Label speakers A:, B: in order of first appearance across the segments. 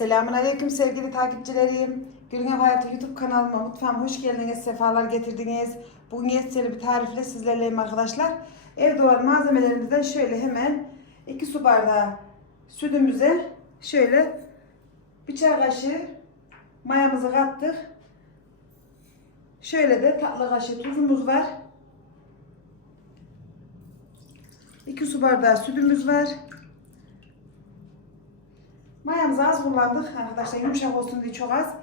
A: Selamun Aleyküm sevgili takipçilerim. Gülün Ev Hayatı YouTube kanalıma, mutfağıma hoş geldiniz, sefalar getirdiniz. Bugün yepyeni bir tarifle sizlerleyim arkadaşlar. Evde olan malzemelerimizden şöyle hemen 2 su bardağı sütümüze şöyle bir çay kaşığı mayamızı kattık. Şöyle de tatlı kaşığı tuzumuz var. 2 su bardağı sütümüz var. Mayamızı az kullandık arkadaşlar yumuşak olsun diye çok az.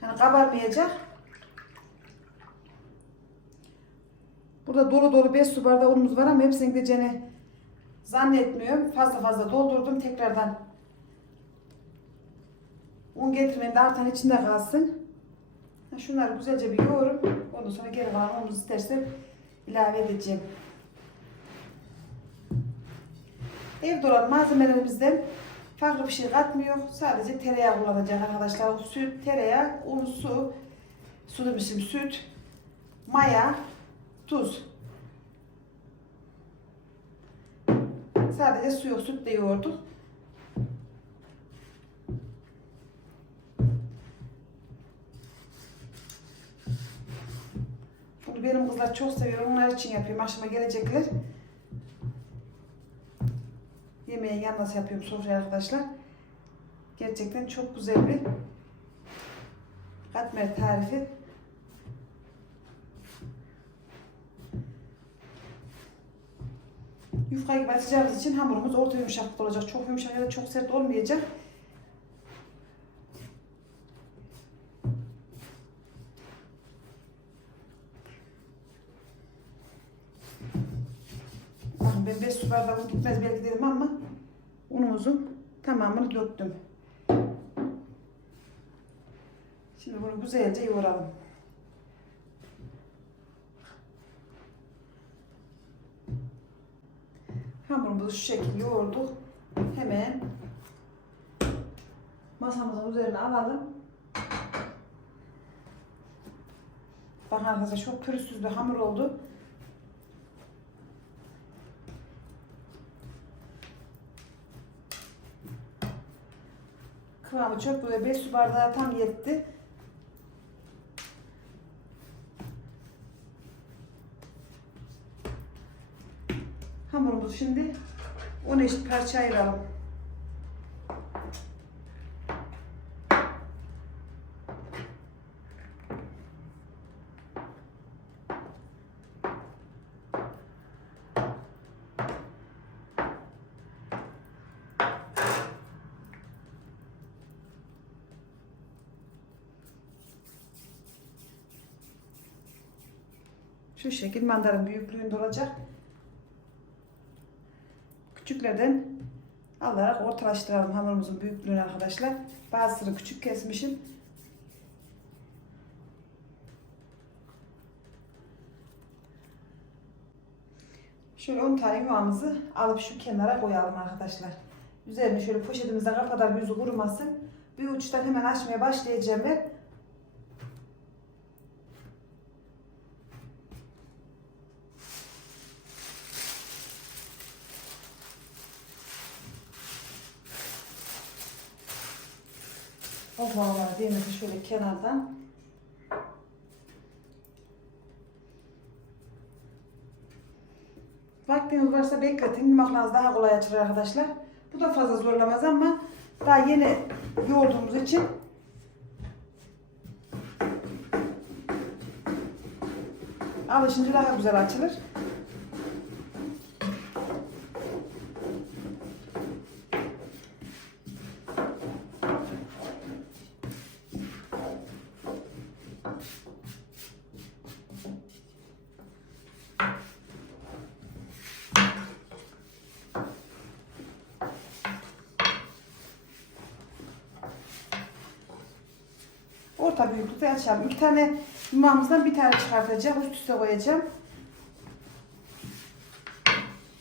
A: Hani kabarmayacak. Burada dolu dolu 5 su bardağı unumuz var ama hepsini gideceğini zannetmiyorum. Fazla fazla doldurdum tekrardan. Un getirmeyin de artan içinde kalsın. Şunları güzelce bir yoğurup ondan sonra geri kalan unumuzu isterse ilave edeceğim. Evde olan malzemelerimizden farklı bir şey katmıyor. Sadece tereyağı kullanacak arkadaşlar. Süt, tereyağı, un, su, su demişim süt, maya, tuz. Sadece su yok, sütle yoğurduk. Bunu benim kızlar çok seviyor. Onlar için yapıyorum. Akşama gelecekler. Yemeği yalnız yapıyorum sofraya arkadaşlar. Gerçekten çok güzel bir katmer tarifi. Yufka gibi için hamurumuz orta yumuşaklıkta olacak. Çok yumuşak ya da çok sert olmayacak. Döktüm. Şimdi bunu güzelce yoğuralım. Hamurumuzu şu şekilde yoğurduk. Hemen masamızın üzerine alalım. Bakın arkadaşlar çok pürüzsüz bir hamur oldu. Kıvamı çok böyle 5 su bardağı tam yetti. Hamurumuzu şimdi 10 eşit parça ayıralım. Şu şekil mandarın büyüklüğünde olacak. Küçüklerden alarak ortalaştıralım hamurumuzun büyüklüğünü arkadaşlar. Bazısını küçük kesmişim. Şöyle 10 tane yuvamızı alıp şu kenara koyalım arkadaşlar. Üzerini şöyle poşetimize kapatalım yüzü kurumasın. Bir uçtan hemen açmaya başlayacağım ben. Oklavaları demiri şöyle kenardan Vaktiniz varsa bekletin. Yumaklarınız daha kolay açılır arkadaşlar. Bu da fazla zorlamaz ama daha yeni yoğurduğumuz için alışınca daha güzel açılır. Orta büyüklükte açalım. İki tane yumağımızdan bir tane çıkartacağım. Üst üste koyacağım.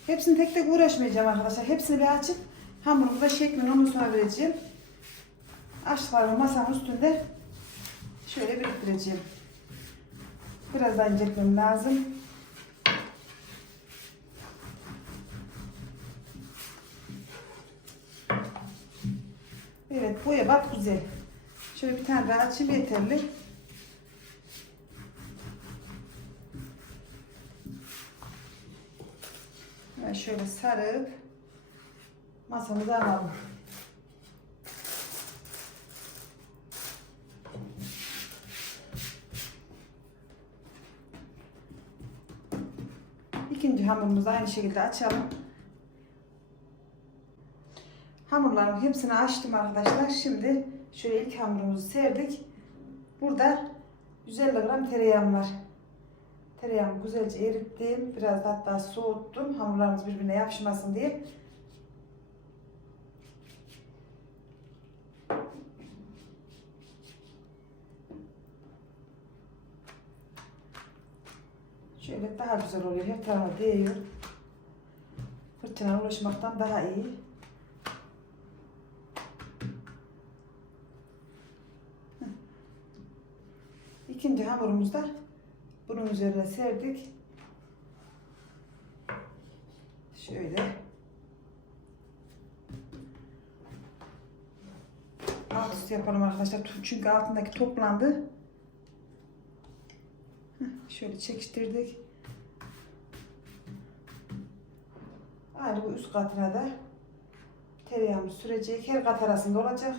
A: Hepsini tek tek uğraşmayacağım arkadaşlar. Hepsini bir açıp hamurumuza şeklini ondan sonra vereceğim. Açtıklarımı masanın üstünde şöyle biriktireceğim. Biraz daha inceltmem lazım. Evet bu ebat güzel. Şöyle bir tane daha açayım yeterli. Hemen şöyle sarıp masamıza alalım. İkinci hamurumuzu aynı şekilde açalım. Hamurların hepsini açtım arkadaşlar. Şimdi şöyle ilk hamurumuzu serdik. Burada 150 gram tereyağım var. Tereyağımı güzelce erittim. Biraz da hatta soğuttum. Hamurlarımız birbirine yapışmasın diye. Şöyle daha güzel oluyor. Her tarafa değiyor. Fırçına ulaşmaktan daha iyi. İkinci hamurumuzu bunun üzerine serdik. Şöyle. Alt üst yapalım arkadaşlar. Çünkü altındaki toplandı. Şöyle çekiştirdik. Aynı bu üst katına da tereyağımı sürecek. Her kat arasında olacak.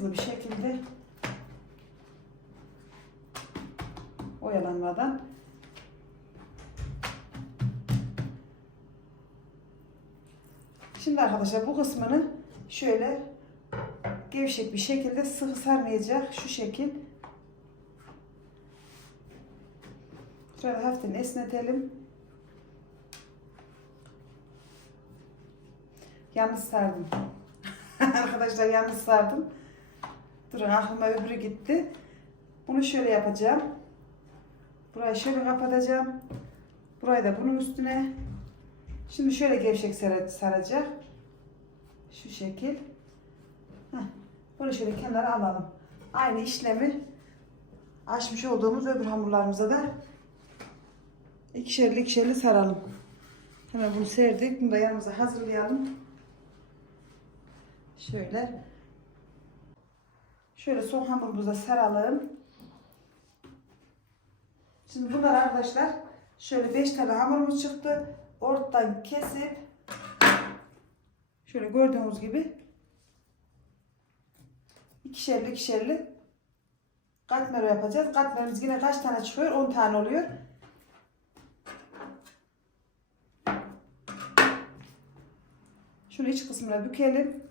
A: Hızlı bir şekilde oyalanmadan Şimdi arkadaşlar bu kısmını şöyle gevşek bir şekilde sıkı sarmayacak şu şekil. Şöyle hafiften esnetelim. Yalnız sardım. arkadaşlar yalnız sardım. Durun aklıma öbürü gitti. Bunu şöyle yapacağım. Burayı şöyle kapatacağım. Burayı da bunun üstüne. Şimdi şöyle gevşek sar- saracak. Şu şekil. Bunu şöyle kenara alalım. Aynı işlemi açmış olduğumuz öbür hamurlarımıza da ikişerli ikişerli saralım. Hemen bunu serdik. Bunu da yanımıza hazırlayalım. Şöyle. Şöyle son hamurumuza saralım. Şimdi bunlar arkadaşlar şöyle 5 tane hamurumuz çıktı. Ortadan kesip şöyle gördüğünüz gibi ikişerli ikişerli katmer yapacağız. Katmerimiz yine kaç tane çıkıyor? 10 tane oluyor. Şunu iç kısmına bükelim.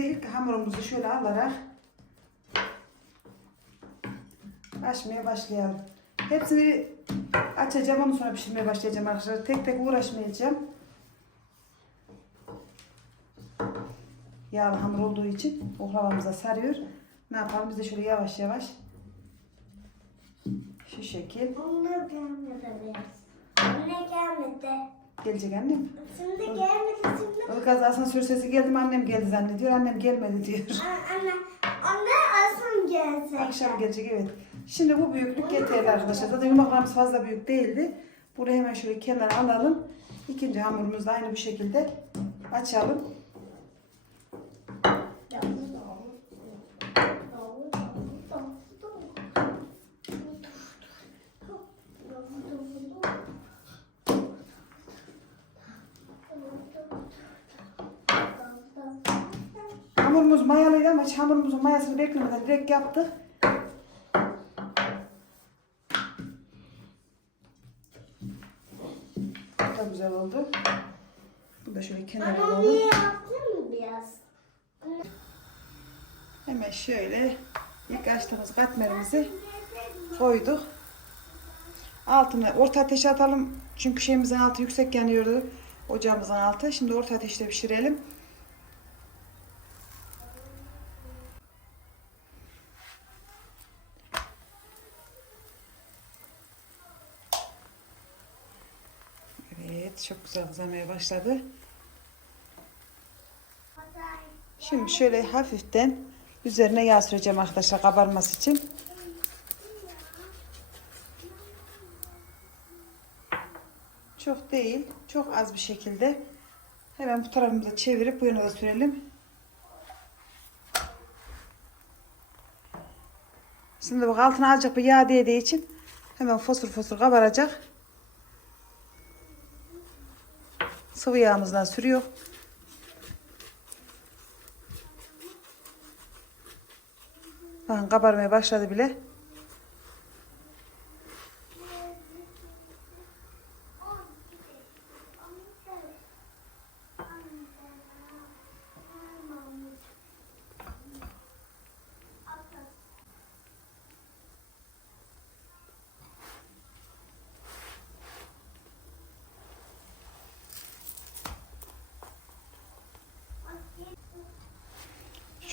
A: Şimdi ilk hamurumuzu şöyle alarak açmaya başlayalım. Hepsini açacağım ondan sonra pişirmeye başlayacağım arkadaşlar. Tek tek uğraşmayacağım. Yağlı hamur olduğu için oklavamıza sarıyor. Ne yapalım biz de şöyle yavaş yavaş şu şekil
B: Onlar gelmedi. Anne gelmedi.
A: Gelecek annem.
B: Şimdi gelmedi şimdi.
A: O kız asansör sesi geldi mi annem geldi zannediyor. Annem gelmedi diyor.
B: Anne, anne asıl gelecek.
A: Akşam gelecek evet. Şimdi bu büyüklük yeterli arkadaşlar. Zaten yumaklarımız fazla büyük değildi. Burayı hemen şöyle kenara alalım. İkinci hamurumuzu da aynı bu şekilde açalım. Hamurumuz mayalıydı ama hiç hamurumuzun mayasını beklemeden direkt yaptık. Bu da güzel oldu. Bu da şöyle kenara alalım.
B: niye yaptın mı biraz?
A: Hemen şöyle ilk açtığımız katmerimizi koyduk. Altını orta ateşe atalım. Çünkü şeyimizin altı yüksek yanıyordu. Ocağımızın altı. Şimdi orta ateşte pişirelim. Evet, çok güzel kızarmaya başladı. Şimdi şöyle hafiften üzerine yağ süreceğim arkadaşlar kabarması için. Çok değil, çok az bir şekilde. Hemen bu tarafımıza çevirip bu yana da sürelim. Şimdi bak altına azıcık bir yağ değdiği için hemen fosur fosur kabaracak. Sıvı yağımızdan sürüyor. Bakın kabarmaya başladı bile.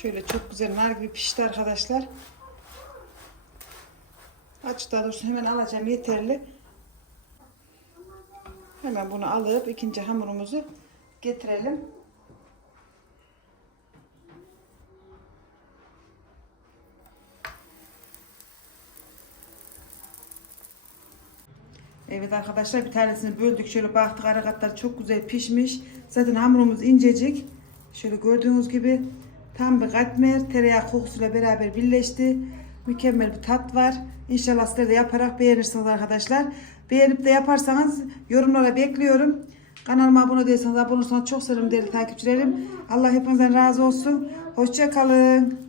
A: Şöyle çok güzel nar gibi pişti arkadaşlar. Aç daha doğrusu hemen alacağım yeterli. Hemen bunu alıp ikinci hamurumuzu getirelim. Evet arkadaşlar bir tanesini böldük. Şöyle baktık ara katlar çok güzel pişmiş. Zaten hamurumuz incecik. Şöyle gördüğünüz gibi tam bir katmer tereyağı kokusuyla beraber birleşti. Mükemmel bir tat var. İnşallah sizler de yaparak beğenirsiniz arkadaşlar. Beğenip de yaparsanız yorumlara bekliyorum. Kanalıma abone değilseniz abone olursanız çok sevinirim değerli takipçilerim. Allah hepinizden razı olsun. Hoşça kalın.